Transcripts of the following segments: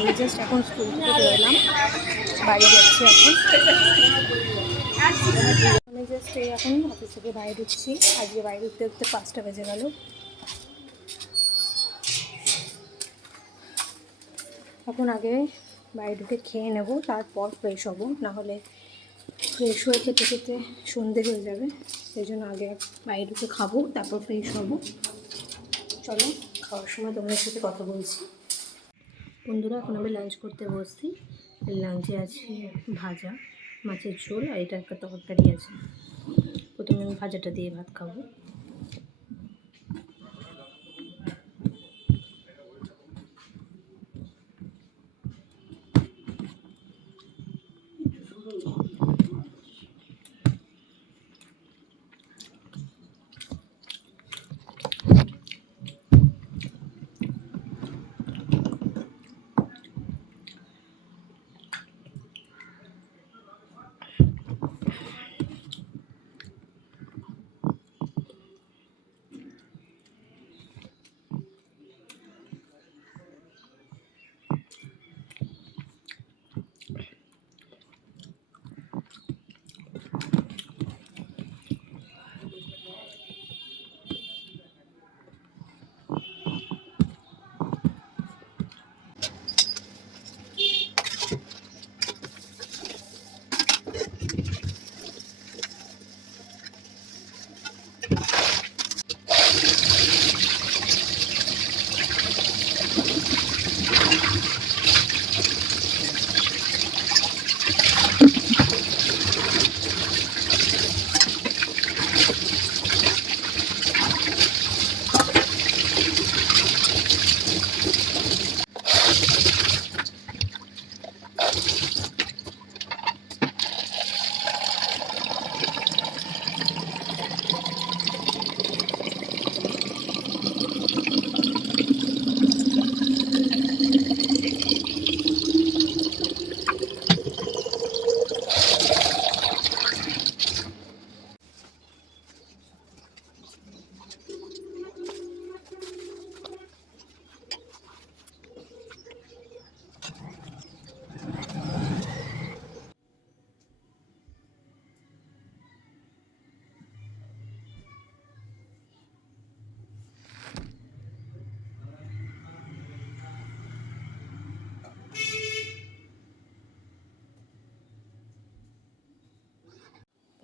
আমি জাস্ট এখন স্কুল থেকে বেরোলাম, বাড়ি যাচ্ছি এখন। আমি জাস্ট এখন অফিস থেকে বাইরে ঢুকছি। আজকে বাইরে উঠতে উঠতে 5টা বেজে গেল। এখন আগে বাইরে ঢুকে খেয়ে নেব, তারপর ফ্রেশ হব, নাহলে ফ্রেশ হয়ে খেতে খেতে সন্ধে হয়ে যাবে। সেই জন্য আগে বাইরে ঢুকে খাবো, তারপর ফ্রেশ হব। চলো, খাওয়ার সময় তোমাদের সাথে কথা বলছি। বন্ধুরা, এখন আমি লাঞ্চ করতে বসছি। লাঞ্চে আছে ভাজা, মাছের ঝোল, আর এটা একটা তরকারি আছে। প্রথমে আমি ভাজাটা দিয়ে ভাত খাবো।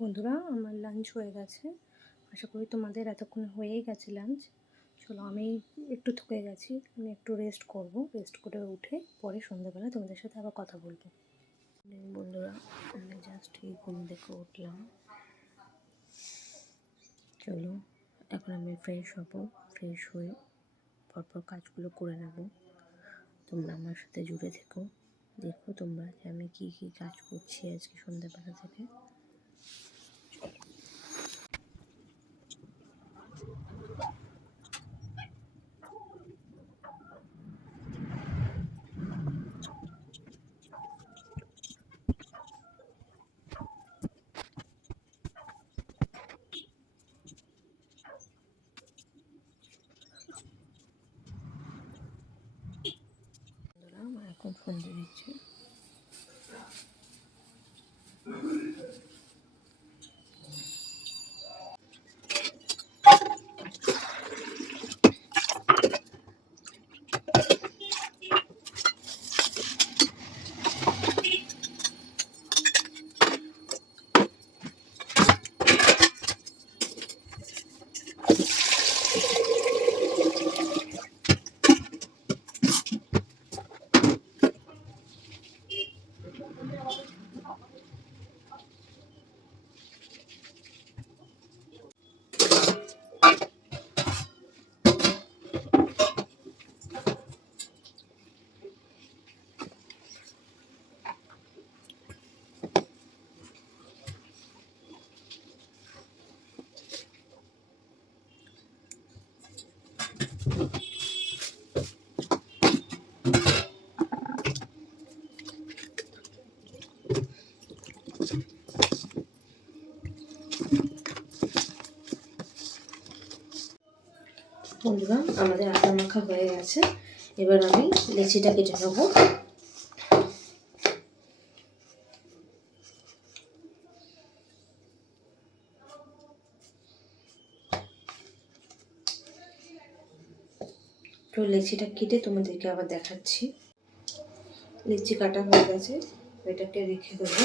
বন্ধুরা, আমার লাঞ্চ হয়ে গেছে। আশা করি তোমাদের এতক্ষণে হয়েই গেছে লাঞ্চ। চলো, আমি একটু থকে গেছি, আমি একটু রেস্ট করব। রেস্ট করে উঠে পরে সন্ধ্যাবেলা তোমাদের সাথে আবার কথা বলবো। বন্ধুরা, আমি জাস্ট এই ঘুম থেকে উঠলাম। চলো, এখন আমি ফ্রেশ হব। ফ্রেশ হয়ে পরপর কাজগুলো করে নেব। তোমরা আমার সাথে জুড়ে থেকো, দেখো তোমরা যে আমি কী কী কাজ করছি আজকে সন্ধ্যাবেলা থেকে। আমার এখন সন্ধে দিচ্ছে। বন্ধুরা, আমাদের আটা মাখা হয়ে গেছে। এবার আমি লেচিটা কেটে নেবো। তো লেচিটা কেটে তোমাদেরকে আবার দেখাচ্ছি। লেচি কাটা হয়ে গেছে, এটাকে রেখে দেবো।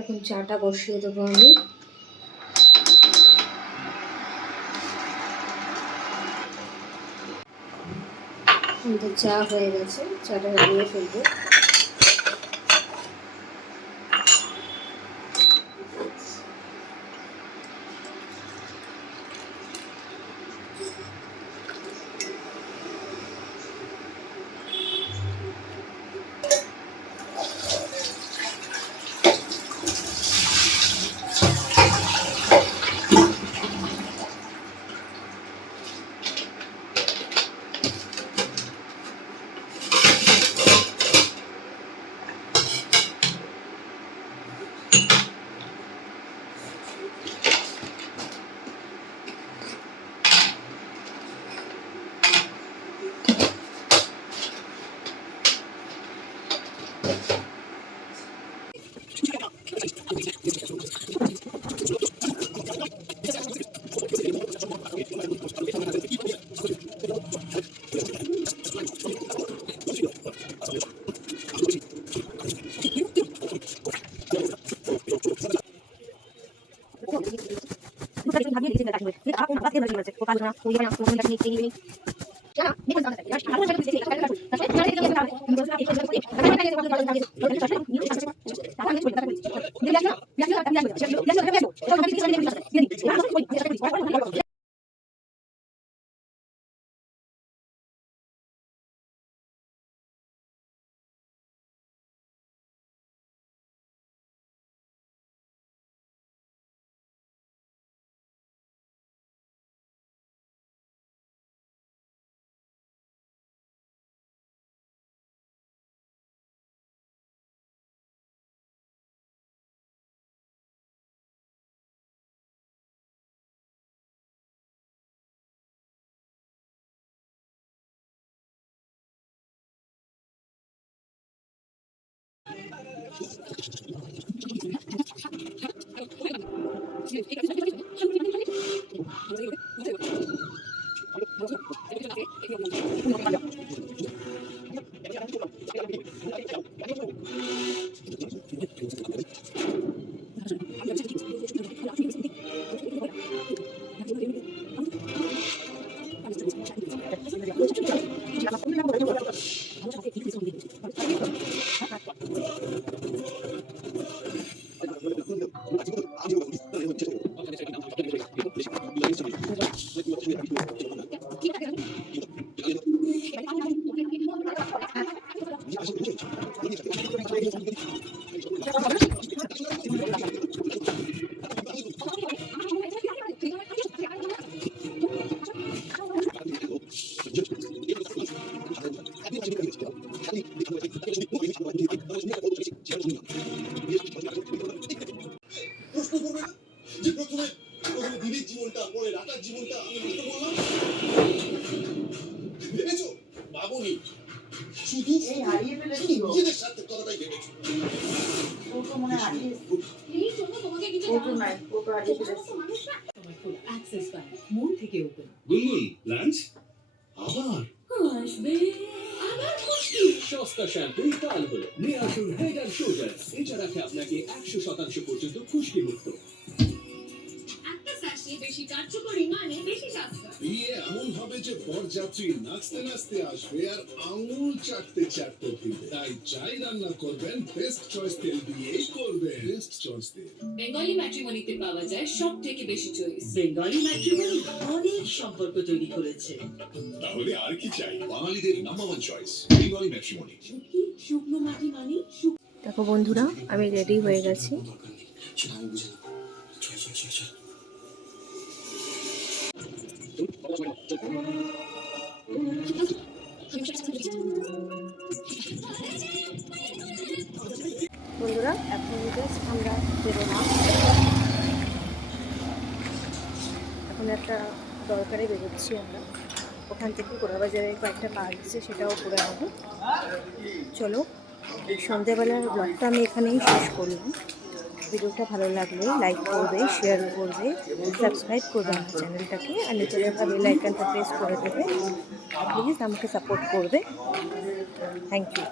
এখন চাটা বসিয়ে দেবো আমি। আমাদের চা হয়ে গেছে, চাটা দিয়ে ফেলবো। ভেবেছো বাবুনি শুধু এই হারিয়ে ফেলেছিল নিজেদের সাথে কথাটাই ভেবেছো ও তো মনে হয় হারিয়ে এই জন্য তোমাকে কিছু ও তো নাই ও তো হারিয়ে তোমার ফেলেছে মতো মানুষ না তোমার খোলা অ্যাক্সেস ব্যাংক মন থেকে ওপেন গুনগুন লাঞ্চ আবার আসবে আবার খুশকি সস্তা শ্যাম্পু কাল হলো নিয়ে আসুন হেড অ্যান্ড শোল্ডার্স এটা রাখে আপনাকে 100% পর্যন্ত খুশকি মুক্ত একটা স্যাশে বেশি কার্যকরী মানে বেশি সাশ্রয় বিয়ে এমন হবে যে বরযাত্রী নাচতে নাচতে আসবে আর আঙুল চাটতে চাটতে ফিরবে তাই যাই রান্না করবেন বেস্ট চয়েস তেল দিয়েই করবেন বেস্ট চয়েস তেল বেঙ্গলি ম্যাট্রিমনিতে পাওয়া যায় সব থেকে বেশি চয়েস বেঙ্গলি ম্যাট্রিমনি অনেক সম্পর্ক তৈরি করেছে তাহলে আর কি চাই বাঙালিদের number one choice Bengali matrimony সত্যি শুকনো মাটি মানে দেখো বন্ধুরা, আমি রেডি হয়ে গেছি। সেটা আমি বুঝে নেবো চল চল চল চল বন্ধুরা, এখন জাস্ট আমরা বেরোলাম। এখন একটা দরকারে বেরোচ্ছি আমরা। ওখান থেকে গোড়াবাজারের কয়েকটা কাজ আছে, সেটাও করে নেবো। চলো, সন্ধেবেলার ব্লগটা আমি এখানেই শেষ করলাম। ভিডিওটা ভালো লাগলে লাইক করবে, শেয়ার করবে, সাবস্ক্রাইব করবে আমার চ্যানেলটাকে, আর নিচে দেখা বেল আইকনটা প্রেস করে দেবে। প্লিজ আমাকে সাপোর্ট করবে। Thank you.